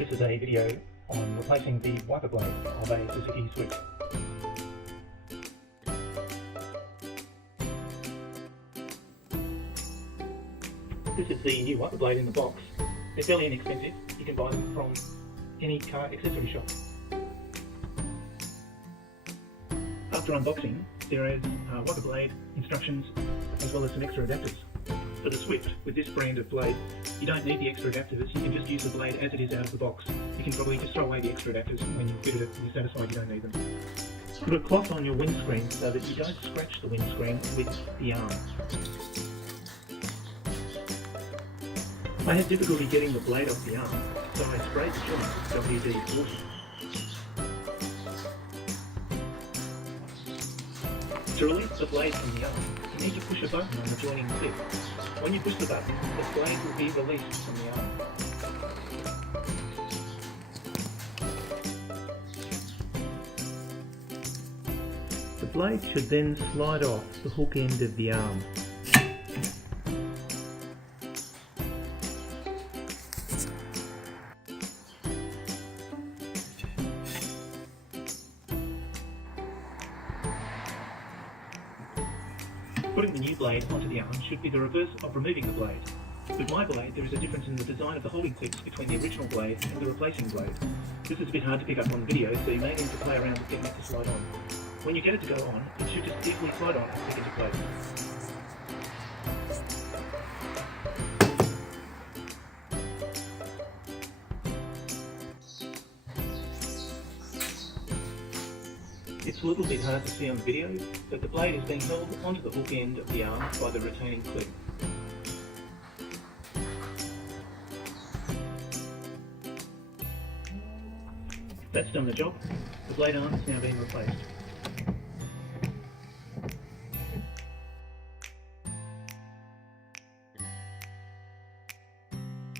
This is a video on replacing the wiper blade of a Suzuki Swift. This is the new wiper blade in the box. They're fairly inexpensive. You can buy them from any car accessory shop. After unboxing, there is wiper blade instructions as well as some extra adapters. For the Swift, with this brand of blade, you don't need the extra adapters. You can just use the blade as it is out of the box. You can probably just throw away the extra adapters when you've fitted it and you're satisfied you don't need them. Put a cloth on your windscreen so that you don't scratch the windscreen with the arm. I had difficulty getting the blade off the arm, so I sprayed the joint with WD-40. To release the blade from the arm, you need to push a button on the joining clip. When you push the button, the blade will be released from the arm. The blade should then slide off the hook end of the arm. Putting the new blade onto the arm should be the reverse of removing the blade. With my blade, there is a difference in the design of the holding clips between the original blade and the replacing blade. This is a bit hard to pick up on video, so you may need to play around with getting it to slide on. When you get it to go on, it should just easily slide on and stick into place. It's a little bit hard to see on the video, but the blade is being held onto the hook end of the arm by the retaining clip. That's done the job. The blade arm is now being replaced.